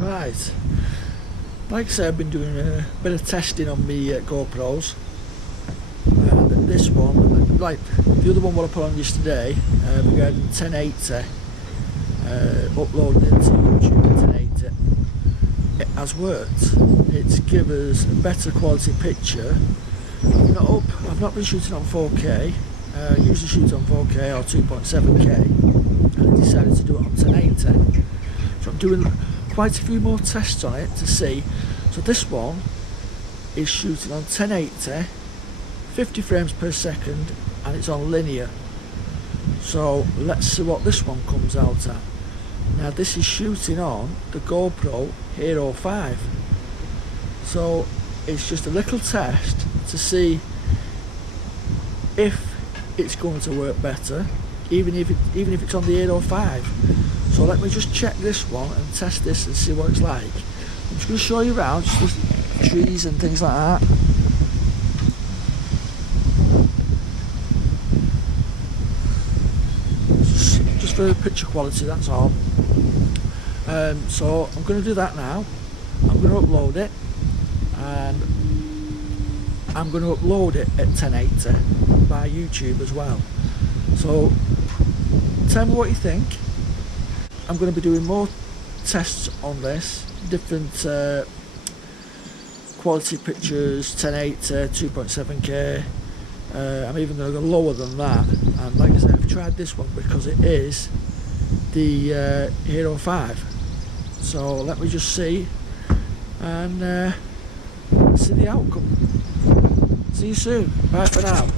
Right, like I say, I've been doing a bit of testing on my GoPros, and this one, like the other one what I put on yesterday regarding 1080, uploading it to YouTube at 1080, it has worked. It's given us a better quality picture. I've not been shooting on 4K, usually shoot on 4K or 2.7K, and I decided to do it on 1080. So I'm doing quite a few more tests on it to see. So this one is shooting on 1080, 50 frames per second, and it's on linear. So let's see what this one comes out at. Now this is shooting on the GoPro Hero 5. So it's just a little test to see if it's going to work better, even if it's on the Hero 5. So let me just check this one and test this and see what it's like. I'm just going to show you around, just the trees and things like that. Just for picture quality, that's all. So I'm going to do that now. I'm going to upload it, and I'm going to upload it at 1080 by YouTube as well. So tell me what you think. I'm going to be doing more tests on this, different quality pictures, 1080, 2.7K. I'm even going to go lower than that. And like I said, I've tried this one because it is the Hero 5. So let me just see and see the outcome. See you soon. Bye for now.